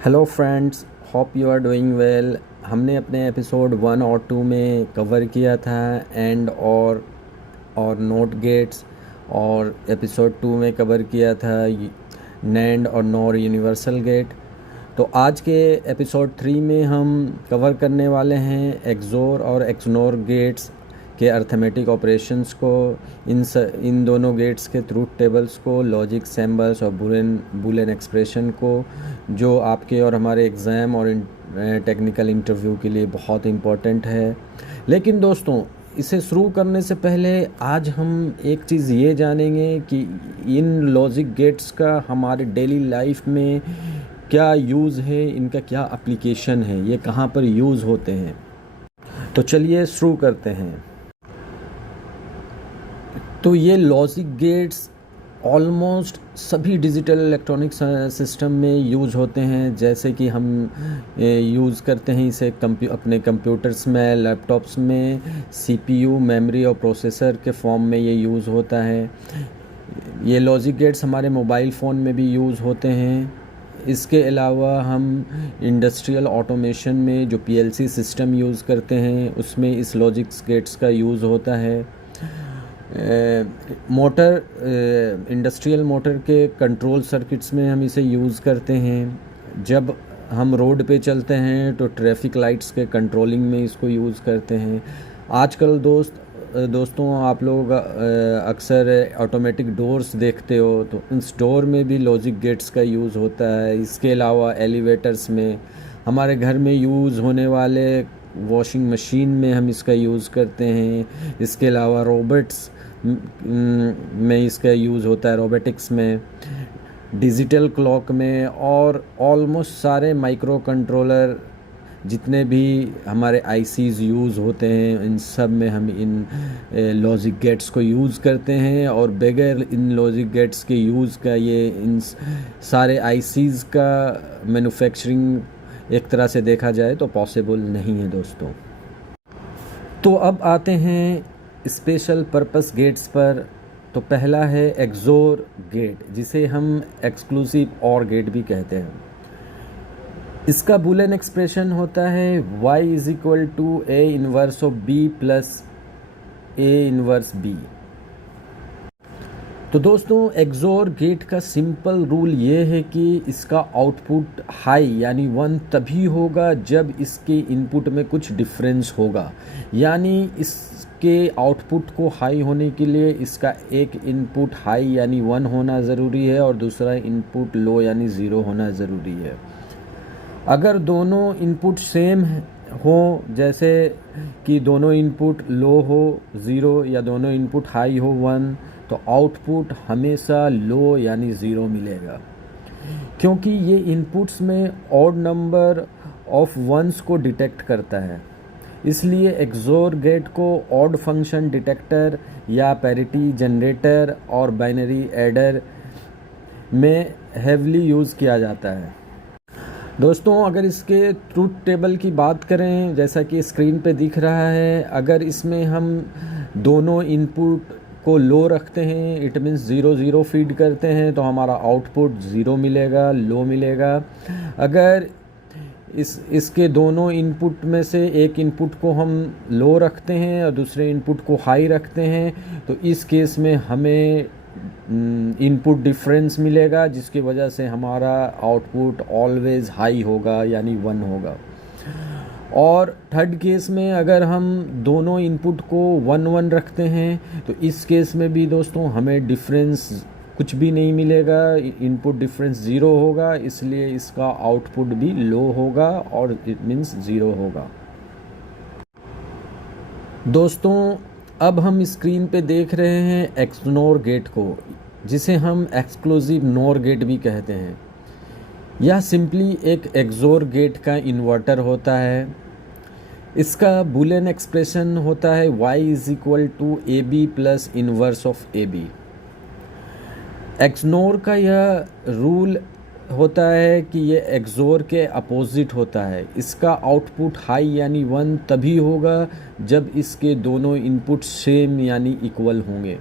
Hello friends, hope you are doing well. हमने अपने episode 1 और 2 में कवर किया था एंड और नोट गेट्स, और एपिसोड 2 में कवर किया था नैंड और नॉर यूनिवर्सल गेट। तो आज के एपिसोड 3 में हम कवर करने वाले हैं एक्सोर और एक्सनोर गेट्स के अर्थमेटिक ऑपरेशंस को, इन दोनों गेट्स के ट्रूथ टेबल्स को, लॉजिक सिंबल्स और बूलियन एक्सप्रेशन को, जो आपके और हमारे एग्ज़ाम और टेक्निकल इंटरव्यू के लिए बहुत इम्पोर्टेंट है। लेकिन दोस्तों, इसे शुरू करने से पहले आज हम एक चीज़ ये जानेंगे कि इन लॉजिक गेट्स का हमारे डेली लाइफ में क्या यूज़ है, इनका क्या एप्लीकेशन है, ये कहाँ पर यूज़ होते हैं। तो चलिए शुरू करते हैं। तो ये लॉजिक गेट्स ऑलमोस्ट सभी डिजिटल इलेक्ट्रॉनिक सिस्टम में यूज़ होते हैं। जैसे कि हम यूज़ करते हैं इसे अपने कंप्यूटर्स में, लैपटॉप्स में, सीपीयू, मेमोरी और प्रोसेसर के फॉर्म में ये यूज़ होता है। ये लॉजिक गेट्स हमारे मोबाइल फ़ोन में भी यूज़ होते हैं। इसके अलावा हम इंडस्ट्रियल ऑटोमेशन में जो पीएलसी सिस्टम यूज़ करते हैं उसमें इस लॉजिक गेट्स का यूज़ होता है। इंडस्ट्रियल मोटर के कंट्रोल सर्किट्स में हम इसे यूज़ करते हैं। जब हम रोड पे चलते हैं तो ट्रैफिक लाइट्स के कंट्रोलिंग में इसको यूज़ करते हैं। आजकल दोस्तों आप लोग अक्सर ऑटोमेटिक डोर्स देखते हो, तो उस डोर में भी लॉजिक गेट्स का यूज़ होता है। इसके अलावा एलिवेटर्स में, हमारे घर में यूज़ होने वाले वॉशिंग मशीन में हम इसका यूज़ करते हैं। इसके अलावा रोबोट्स में इसका यूज़ होता है, रोबोटिक्स में, डिजिटल क्लॉक में, और ऑलमोस्ट सारे माइक्रो कंट्रोलर जितने भी हमारे आईसीज यूज़ होते हैं इन सब में हम इन लॉजिक गेट्स को यूज़ करते हैं। और बगैर इन लॉजिक गेट्स के यूज़ का ये इन सारे आईसीज का मैन्युफैक्चरिंग एक तरह से देखा जाए तो पॉसिबल नहीं है दोस्तों। तो अब आते हैं स्पेशल पर्पस गेट्स पर। तो पहला है एक्सोर गेट, जिसे हम एक्सक्लूसिव और गेट भी कहते हैं। इसका बूलियन एक्सप्रेशन होता है y = a inverse of b plus a inverse b। तो दोस्तों, एक्सोर गेट का सिंपल रूल ये है कि इसका आउटपुट हाई यानी 1 तभी होगा जब इसके इनपुट में कुछ डिफरेंस होगा। यानी इसके आउटपुट को हाई होने के लिए इसका एक इनपुट हाई यानी 1 होना ज़रूरी है और दूसरा इनपुट लो यानी 0 होना ज़रूरी है। अगर दोनों इनपुट सेम हो, जैसे कि दोनों इनपुट लो हो 0 या दोनों इनपुट हाई हो 1, तो आउटपुट हमेशा लो यानी 0 मिलेगा। क्योंकि ये इनपुट्स में ऑड नंबर ऑफ वंस को डिटेक्ट करता है, इसलिए एक्सोर गेट को ऑड फंक्शन डिटेक्टर या पैरिटी जनरेटर और बाइनरी एडर में हेवली यूज़ किया जाता है। दोस्तों, अगर इसके ट्रूथ टेबल की बात करें, जैसा कि स्क्रीन पे दिख रहा है, अगर इसमें हम दोनों इनपुट को लो रखते हैं, इट मीन्स 0 0 फीड करते हैं, तो हमारा आउटपुट 0 मिलेगा, लो मिलेगा। अगर इसके दोनों इनपुट में से एक इनपुट को हम लो रखते हैं और दूसरे इनपुट को हाई रखते हैं, तो इस केस में हमें इनपुट डिफरेंस मिलेगा, जिसकी वजह से हमारा आउटपुट ऑलवेज हाई होगा यानी 1 होगा। और थर्ड केस में अगर हम दोनों इनपुट को 1 1 रखते हैं, तो इस केस में भी दोस्तों हमें डिफरेंस कुछ भी नहीं मिलेगा, इनपुट डिफरेंस 0 होगा, इसलिए इसका आउटपुट भी लो होगा और इट मीन्स 0 होगा। दोस्तों, अब हम स्क्रीन पे देख रहे हैं एक्सनोर गेट को, जिसे हम एक्सक्लूसिव नोर गेट भी कहते हैं। यह सिंपली एक एक्सोर गेट का इन्वर्टर होता है। इसका बूलियन एक्सप्रेशन होता है y = ab plus inverse of ab। XNOR का यह रूल होता है कि ये एक्सोर के अपोजिट होता है। इसका आउटपुट हाई यानी 1 तभी होगा जब इसके दोनों इनपुट सेम यानी इक्वल होंगे।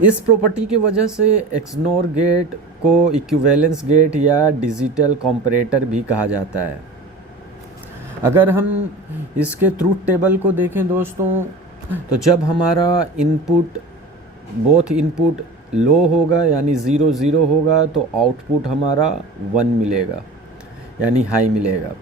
इस प्रॉपर्टी की वजह से एक्सनोर गेट को इक्विवेलेंस गेट या डिजिटल कंपैरेटर भी कहा जाता है। अगर हम इसके ट्रूथ टेबल को देखें दोस्तों, तो जब हमारा बोथ इनपुट लो होगा यानी 0 0 होगा तो आउटपुट हमारा 1 मिलेगा यानी हाई मिलेगा।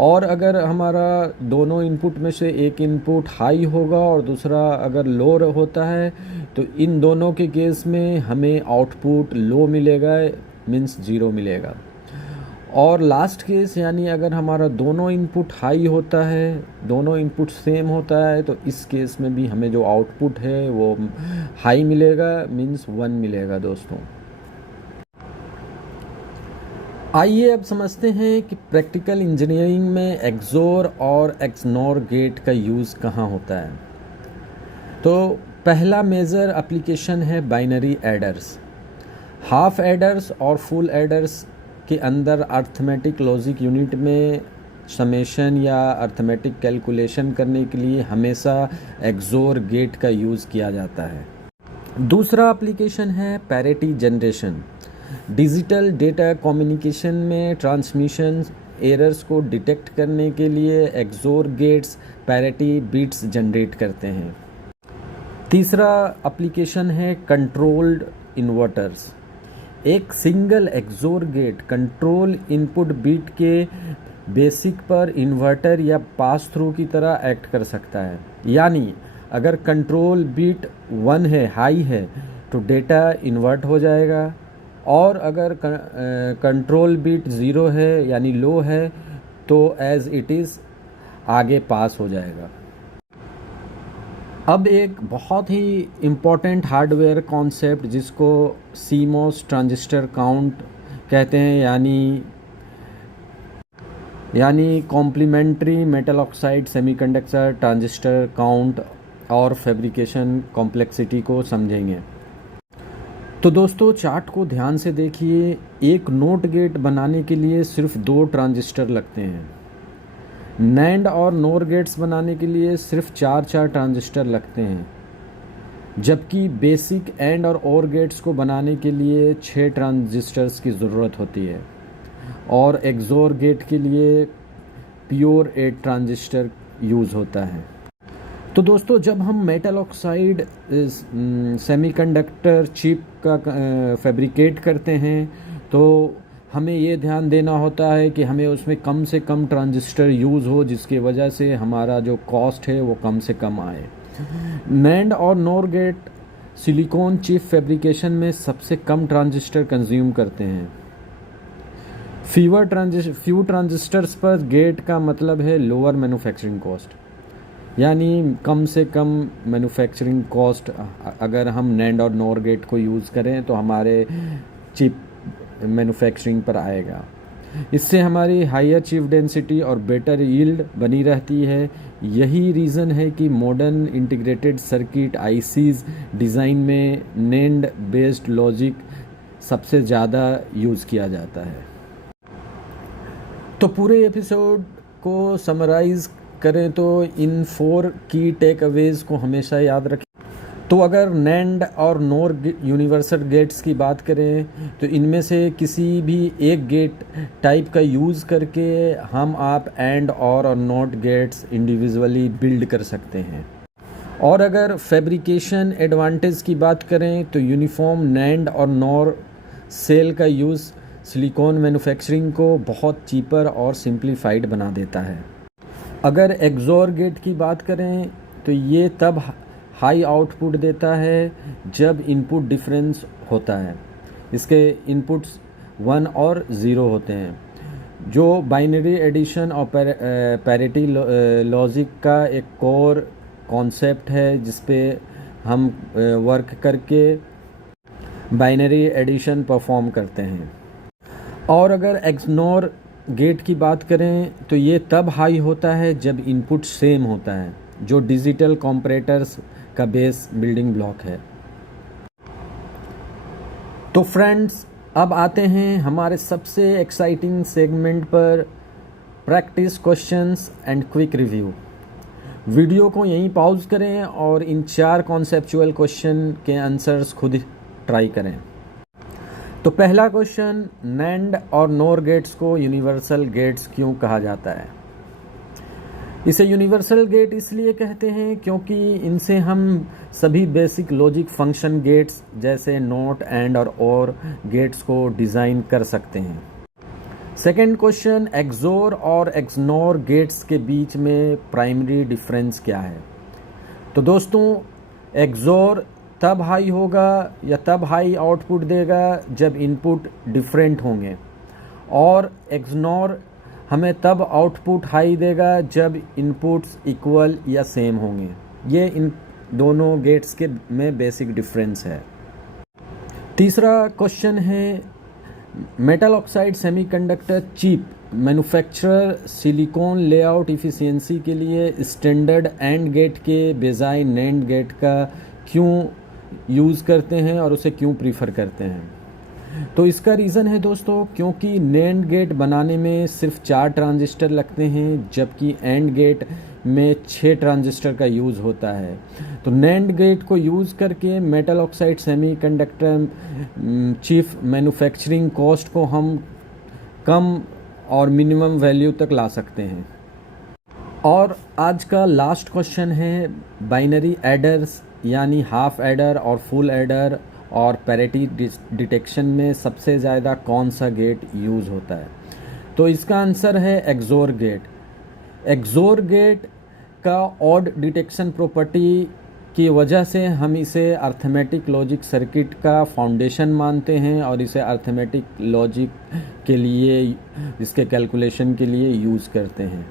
और अगर हमारा दोनों इनपुट में से एक इनपुट हाई होगा और दूसरा अगर लो होता है तो इन दोनों के केस में हमें आउटपुट लो मिलेगा, मीन्स 0 मिलेगा। और लास्ट केस यानी अगर हमारा दोनों इनपुट हाई होता है, दोनों इनपुट सेम होता है, तो इस केस में भी हमें जो आउटपुट है वो हाई मिलेगा, मीन्स 1 मिलेगा दोस्तों। आइए अब समझते हैं कि प्रैक्टिकल इंजीनियरिंग में एक्सोर और एक्सनोर गेट का यूज़ कहाँ होता है। तो पहला मेजर एप्लीकेशन है बाइनरी एडर्स। हाफ एडर्स और फुल एडर्स के अंदर अर्थमेटिक लॉजिक यूनिट में समेशन या अर्थमेटिक कैलकुलेशन करने के लिए हमेशा एक्सोर गेट का यूज़ किया जाता है। दूसरा एप्लीकेशन है parity generation. Digital data communication में ट्रांसमिशन एरर्स को डिटेक्ट करने के लिए XOR gates parity bits generate करते हैं। तीसरा एप्लीकेशन है कंट्रोल्ड इन्वर्टर्स। एक single XOR gate control input bit के बेसिक पर इन्वर्टर या पास थ्रू की तरह एक्ट कर सकता है। यानी अगर कंट्रोल बिट 1 है, हाई है, तो डेटा इन्वर्ट हो जाएगा, और अगर कंट्रोल बिट 0 है यानी लो है तो एज इट इज़ आगे पास हो जाएगा। अब एक बहुत ही इम्पॉर्टेंट हार्डवेयर कॉन्सेप्ट जिसको सीमोस ट्रांजिस्टर काउंट कहते हैं, यानी complementary metal oxide semiconductor transistor count और फैब्रिकेशन कॉम्प्लेक्सिटी को समझेंगे। तो दोस्तों चार्ट को ध्यान से देखिए। एक नोट गेट बनाने के लिए सिर्फ 2 ट्रांजिस्टर लगते हैं। नैंड और नोर गेट्स बनाने के लिए सिर्फ 4 ट्रांजिस्टर लगते हैं, जबकि बेसिक एंड और ओर गेट्स को बनाने के लिए 6 ट्रांजिस्टर्स की ज़रूरत होती है, और एक्सोर गेट के लिए प्योर 8 ट्रांजिस्टर यूज़ होता है। तो दोस्तों जब हम मेटल ऑक्साइड सेमीकंडक्टर चिप का फैब्रिकेट करते हैं तो हमें ये ध्यान देना होता है कि हमें उसमें कम से कम ट्रांजिस्टर यूज़ हो, जिसकी वजह से हमारा जो कॉस्ट है वो कम से कम आए। नैंड और NOR gate silicon chip fabrication में सबसे कम ट्रांजिस्टर कंज्यूम करते हैं। फ्यू ट्रांजिस्टर्स पर गेट का मतलब है लोअर मैन्युफैक्चरिंग कॉस्ट, यानी कम से कम मैन्युफैक्चरिंग कॉस्ट। अगर हम नैंड और नोर गेट को यूज़ करें तो हमारे चिप मैन्युफैक्चरिंग पर आएगा। इससे हमारी हायर चिप डेंसिटी और बेटर यील्ड बनी रहती है। यही रीज़न है कि modern integrated circuit ICs design में नैंड बेस्ड लॉजिक सबसे ज़्यादा यूज़ किया जाता है। तो पूरे एपिसोड को समराइज़ करें तो इन 4 की टेक अवेज को हमेशा याद रखें। तो अगर नैंड और नोर यूनिवर्सल गेट्स की बात करें तो इनमें से किसी भी एक गेट टाइप का यूज़ करके आप एंड और नॉट गेट्स इंडिविजुअली बिल्ड कर सकते हैं। और अगर फैब्रिकेशन एडवांटेज की बात करें तो यूनिफॉर्म नैंड और नोर सेल का यूज़ सिलिकॉन मैन्युफैक्चरिंग को बहुत चीपर और सिंप्लीफाइड बना देता है। अगर एक्सोर गेट की बात करें तो ये तब हाई आउटपुट देता है जब इनपुट डिफरेंस होता है। इसके इनपुट्स 1 और 0 होते हैं, जो बाइनरी एडिशन और पैरिटी लॉजिक का एक कोर कॉन्सेप्ट है जिस पे हम वर्क करके बाइनरी एडिशन परफॉर्म करते हैं। और अगर एक्सनोर गेट की बात करें तो ये तब हाई होता है जब इनपुट सेम होता है, जो डिजिटल कंपैरेटर्स का बेस बिल्डिंग ब्लॉक है। तो फ्रेंड्स अब आते हैं हमारे सबसे एक्साइटिंग सेगमेंट पर, practice questions and quick review. Video को यहीं पॉज करें और इन 4 कॉन्सेप्चुअल क्वेश्चन के आंसर्स खुद ट्राई करें। तो पहला क्वेश्चन, नैंड और नोर गेट्स को यूनिवर्सल गेट्स क्यों कहा जाता है? इसे यूनिवर्सल गेट इसलिए कहते हैं क्योंकि इनसे हम सभी बेसिक लॉजिक फंक्शन गेट्स जैसे नॉट, एंड और गेट्स को डिज़ाइन कर सकते हैं। सेकेंड क्वेश्चन, एक्सोर और एक्सनोर गेट्स के बीच में प्राइमरी डिफरेंस क्या है? तो दोस्तों, एक्सोर तब हाई होगा या तब हाई आउटपुट देगा जब इनपुट डिफरेंट होंगे, और एक्सनोर हमें तब आउटपुट हाई देगा जब इनपुट्स इक्वल या सेम होंगे। ये इन दोनों गेट्स के में बेसिक डिफरेंस है। तीसरा क्वेश्चन है, metal oxide semiconductor chip manufacturer silicon layout efficiency के लिए स्टैंडर्ड एंड गेट के बजाय नैंड गेट का क्यों यूज़ करते हैं और उसे क्यों प्रीफर करते हैं? तो इसका रीज़न है दोस्तों, क्योंकि नैंड गेट बनाने में सिर्फ 4 ट्रांजिस्टर लगते हैं, जबकि एंड गेट में 6 ट्रांजिस्टर का यूज़ होता है। तो नैंड गेट को यूज़ करके metal oxide semiconductor chip manufacturing cost को हम कम और मिनिमम वैल्यू तक ला सकते हैं। और आज का लास्ट क्वेश्चन है, बाइनरी एडर्स यानी हाफ एडर और फुल एडर और पैरिटी डिटेक्शन में सबसे ज़्यादा कौन सा गेट यूज़ होता है? तो इसका आंसर है एक्सोर गेट। एक्सोर गेट का ऑड डिटेक्शन प्रॉपर्टी की वजह से हम इसे अर्थमेटिक लॉजिक सर्किट का फाउंडेशन मानते हैं और इसे अर्थमेटिक लॉजिक के लिए, इसके कैलकुलेशन के लिए यूज़ करते हैं।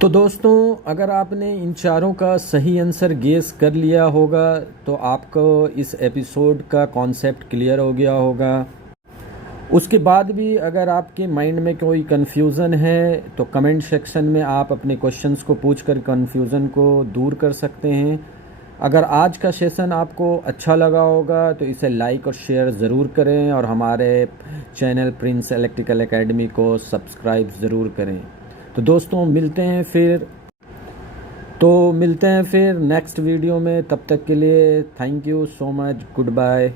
तो दोस्तों, अगर आपने इन चारों का सही आंसर गेस कर लिया होगा तो आपको इस एपिसोड का कॉन्सेप्ट क्लियर हो गया होगा। उसके बाद भी अगर आपके माइंड में कोई कन्फ्यूज़न है तो कमेंट सेक्शन में आप अपने क्वेश्चंस को पूछकर कन्फ्यूज़न को दूर कर सकते हैं। अगर आज का सेशन आपको अच्छा लगा होगा तो इसे लाइक और शेयर ज़रूर करें और हमारे चैनल प्रिंस इलेक्ट्रिकल एकेडमी को सब्सक्राइब ज़रूर करें। तो दोस्तों, मिलते हैं फिर नेक्स्ट वीडियो में। तब तक के लिए thank you so much, good bye.